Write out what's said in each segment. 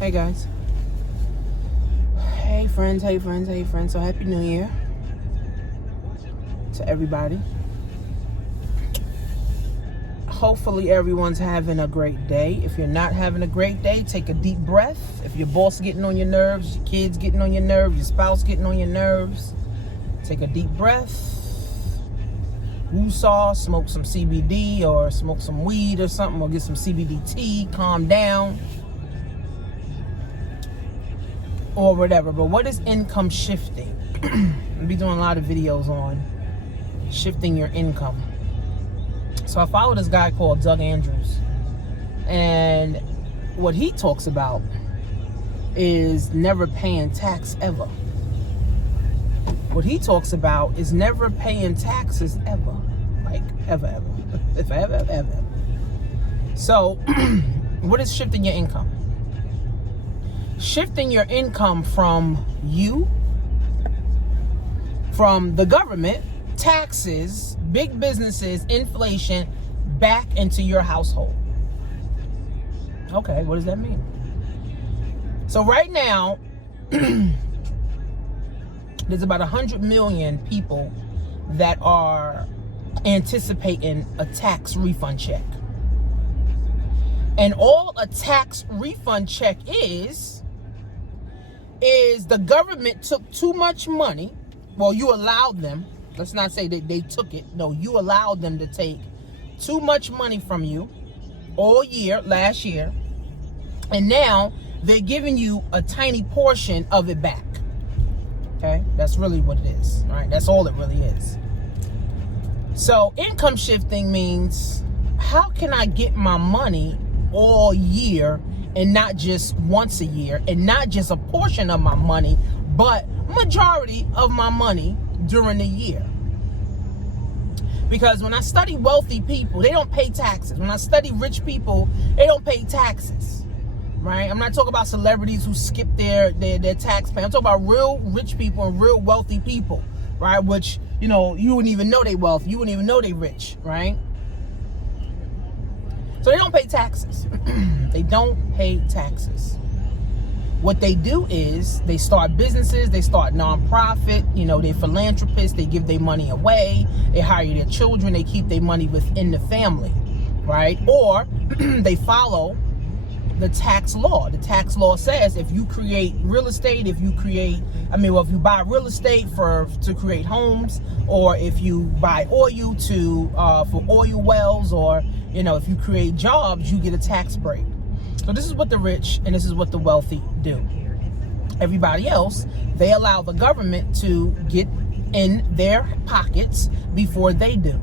Hey guys. Hey friends. So happy new year to everybody. Hopefully everyone's having a great day. If you're not having a great day, take a deep breath. If your boss getting on your nerves, your kids getting on your nerves, your spouse getting on your nerves, take a deep breath. Woosah, smoke some CBD or smoke some weed or something, or get some CBD tea, calm down, or whatever. But what is income shifting? I'll be doing a lot of videos on shifting your income. So I follow this guy called Doug Andrews, and what he talks about is never paying tax ever. What he talks about is never paying taxes ever. Like ever. If ever. So what is shifting your income? Shifting your income from you, from the government, taxes, big businesses, inflation, back into your household. Okay, what does that mean? So right now, there's about 100 million people that are anticipating a tax refund check. And all a tax refund check is the government took too much money. Well, you allowed them. Let's not say that they took it. No, you allowed them to take too much money from you all year, last year. And now they're giving you a tiny portion of it back. Okay? That's really what it is. Right? That's all it really is. So income shifting means, how can I get my money all year and not just once a year, and not just a portion of my money, but majority of my money during the year? Because when I study wealthy people, they don't pay taxes. When I study rich people, they don't pay taxes, right? I'm not talking about celebrities who skip their tax pay. I'm talking about real rich people and real wealthy people, right? Which, you wouldn't even know they wealthy. You wouldn't even know they rich, right? So they don't pay taxes. They don't pay taxes. What they do is they start businesses, they start nonprofit, they're philanthropists, they give their money away, they hire their children, they keep their money within the family, right? Or they follow the tax law. The tax law says if you create real estate, if you buy real estate to create homes, or if you buy oil for oil wells, or if you create jobs, you get a tax break. So this is what the rich and this is what the wealthy do. Everybody else, they allow the government to get in their pockets before they do.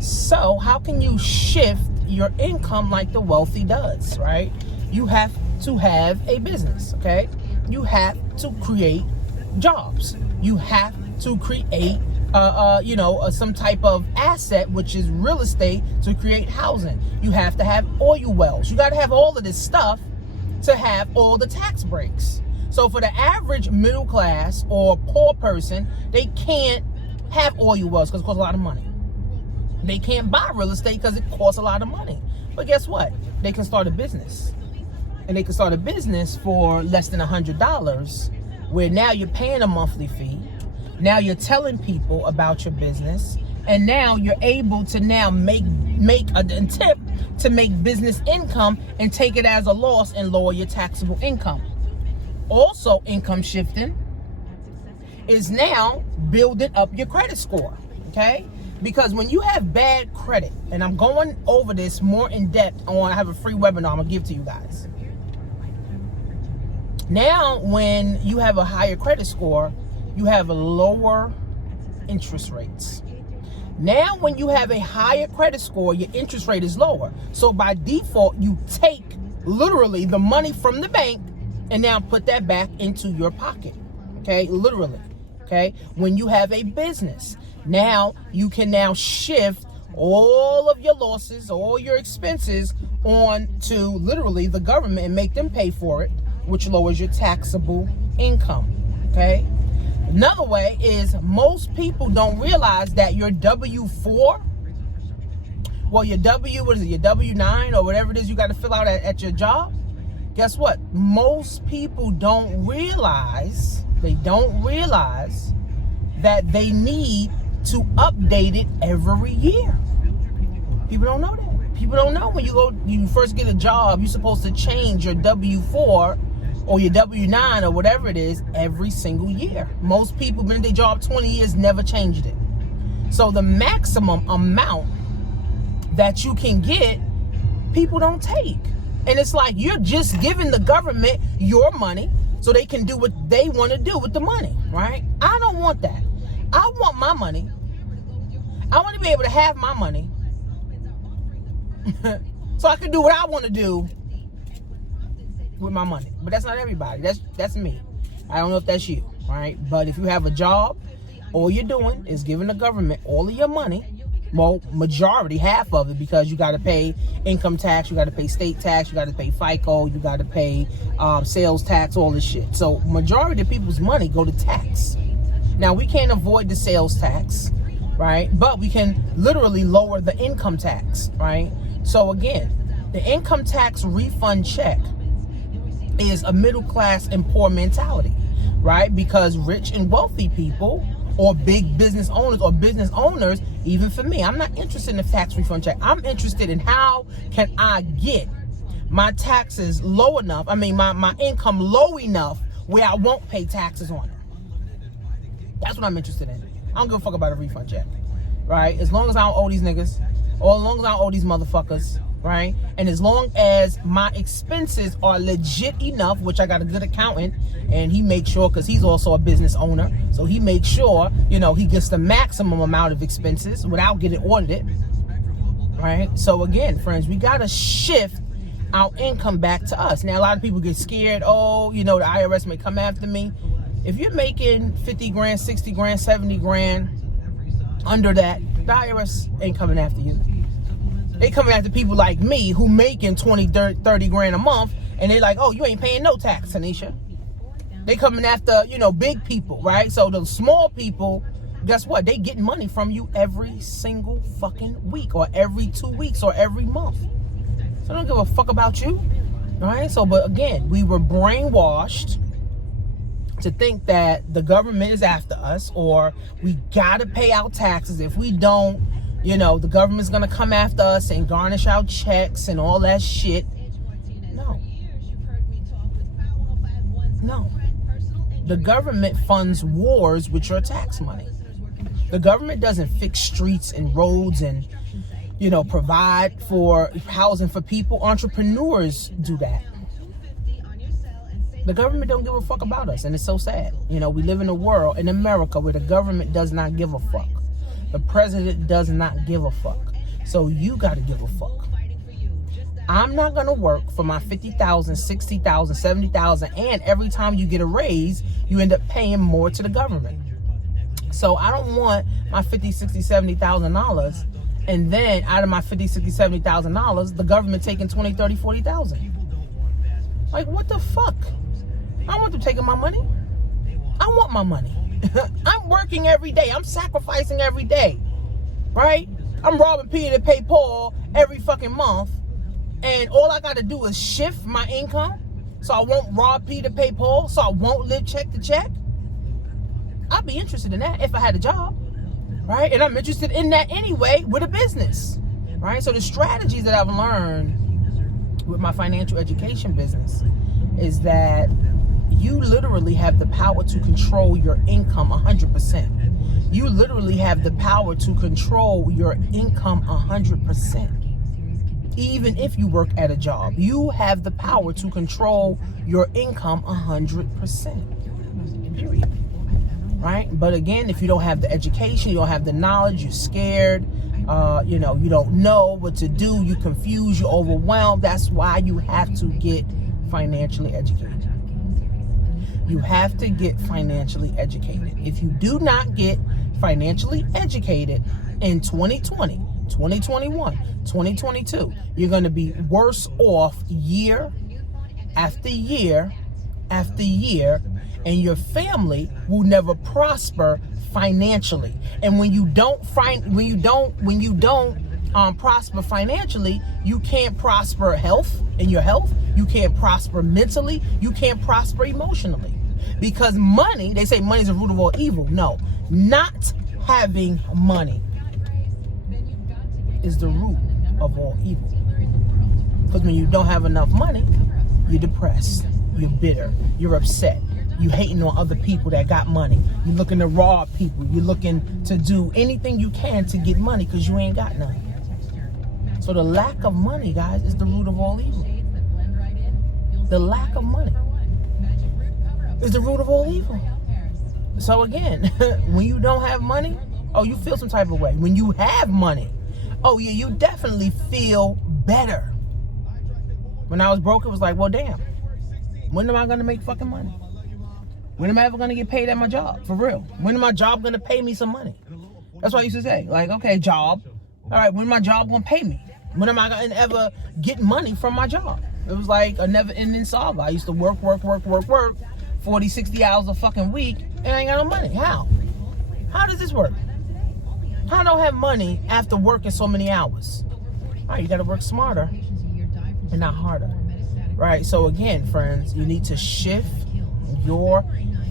So how can you shift your income like the wealthy does, right? You have to have a business, okay? You have to create jobs. You have to create some type of asset, which is real estate, to create housing. You have to have oil wells. You got to have all of this stuff to have all the tax breaks. So for the average middle class or poor person, they can't have oil wells because it costs a lot of money. They can't buy real estate because it costs a lot of money. But guess what? They can start a business. And they can start a business for less than $100, where now you're paying a monthly fee. Now you're telling people about your business, and now you're able to now make an attempt to make business income and take it as a loss and lower your taxable income. Also, income shifting is now building up your credit score, okay? Because when you have bad credit, and I'm going over this more in depth I have a free webinar I'm gonna give to you guys. Now, when you have a higher credit score, you have lower interest rates. Now, when you have a higher credit score, your interest rate is lower. So by default, you take literally the money from the bank and now put that back into your pocket. Okay, literally. Okay, when you have a business, now you can now shift all of your losses, all your expenses on to literally the government and make them pay for it, which lowers your taxable income. Okay. Another way is most people don't realize that your W-4, your W-9 or whatever it is you got to fill out at your job, guess what? Most people don't realize that they need to update it every year. People don't know that. People don't know when you first get a job, you're supposed to change your W-4 or your W-9 or whatever it is every single year. Most people been in their job 20 years, never changed it. So the maximum amount that you can get, people don't take. And it's like you're just giving the government your money so they can do what they want to do with the money, right? I don't want that. I want my money. I want to be able to have my money so I can do what I want to do with my money. But that's not everybody. That's me. I don't know if that's you, right? But if you have a job, all you're doing is giving the government all of your money. Well, majority, half of it, because you got to pay income tax, you got to pay state tax, you got to pay FICO, you got to pay sales tax, all this shit. So majority of people's money go to tax. Now, we can't avoid the sales tax, right? But we can literally lower the income tax, right? So again, the income tax refund check is a middle class and poor mentality, right? Because rich and wealthy people or big business owners, even for me, I'm not interested in the tax refund check. I'm interested in how can I get my taxes low enough, my income low enough where I won't pay taxes on it. That's what I'm interested in. I don't give a fuck about a refund check, right? As long as I don't owe these niggas, or as long as I don't owe these motherfuckers, right? And as long as my expenses are legit enough, which I got a good accountant, and he makes sure, because he's also a business owner, so he makes sure, he gets the maximum amount of expenses without getting audited, right? So again, friends, we got to shift our income back to us. Now, a lot of people get scared. Oh, the IRS may come after me. If you're making 50 grand, 60 grand, 70 grand, under that, the IRS ain't coming after you. They coming after people like me who making 20, 30 grand a month, and they like, oh, you ain't paying no tax, Tanisha. They coming after, big people, right? So the small people, guess what? They getting money from you every single fucking week, or every 2 weeks, or every month. So I don't give a fuck about you, right? So, but again, we were brainwashed to think that the government is after us, or we gotta pay our taxes. If we don't, the government's gonna come after us and garnish our checks and all that shit. No. The government funds wars with your tax money. The government doesn't fix streets and roads and, provide for housing for people. Entrepreneurs do that. The government don't give a fuck about us, and it's so sad. We live in a world, in America, where the government does not give a fuck. The president does not give a fuck. So you got to give a fuck. I'm not going to work for my $50,000, $60,000, $70,000, and every time you get a raise, you end up paying more to the government. So I don't want my $50,000, $60,000, $70,000, and then out of my $50,000, $60,000, $70,000, the government taking $20,000, $30,000, $40,000. Like, what the fuck? I don't want them taking my money. I want my money. I'm working every day. I'm sacrificing every day, right? I'm robbing Peter to pay Paul every fucking month, and all I got to do is shift my income so I won't rob Peter to pay Paul, so I won't live check to check. I'd be interested in that if I had a job, right? And I'm interested in that anyway with a business, right? So the strategies that I've learned with my financial education business is that you literally have the power to control your income 100%. You literally have the power to control your income 100%. Even if you work at a job, you have the power to control your income 100%. Period. Right? But again, if you don't have the education, you don't have the knowledge, you're scared, you don't know what to do, you're confused, you're overwhelmed. That's why you have to get financially educated. You have to get financially educated. If you do not get financially educated in 2020, 2021, 2022, you're going to be worse off year after year after year, and your family will never prosper financially. And when you don't prosper financially, you can't prosper in your health. You can't prosper mentally. You can't prosper emotionally. Because money, they say money is the root of all evil. No, not having money is the root of all evil. Because when you don't have enough money, you're depressed, you're bitter, you're upset, you hating on other people that got money. You're looking to rob people. You're looking to do anything you can to get money because you ain't got none. So the lack of money, guys, is the root of all evil. The lack of money is the root of all evil. So again, when you don't have money, oh, you feel some type of way. When you have money, oh yeah, you definitely feel better. When I was broke, it was like, well, damn, when am I going to make fucking money? When am I ever going to get paid at my job? For real. When is my job going to pay me some money? That's what I used to say. Like, okay, job. All right, when my job going to pay me? When am I going to ever get money from my job? It was like a never-ending saga. I used to work, 40, 60 hours a fucking week, and I ain't got no money. How? How does this work? How do I have money after working so many hours? All right, you got to work smarter and not harder. Right? So again, friends, you need to shift your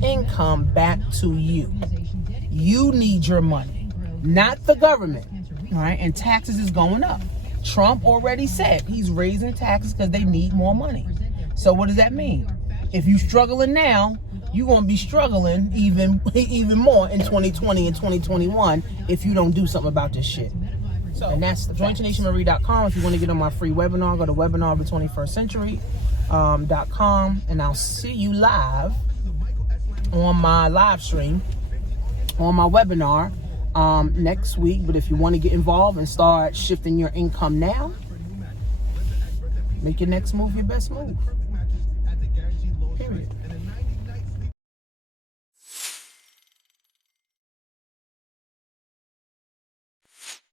income back to you. You need your money, not the government. All right? And taxes is going up. Trump already said he's raising taxes because they need more money. So what does that mean? If you're struggling now, you're going to be struggling even more in 2020 and 2021 if you don't do something about this shit. So, and that's jointonationmarie.com. If you want to get on my free webinar, go to webinarthe21stcentury.com, and I'll see you live on my live stream on my webinar next week. But if you want to get involved and start shifting your income now, make your next move your best move.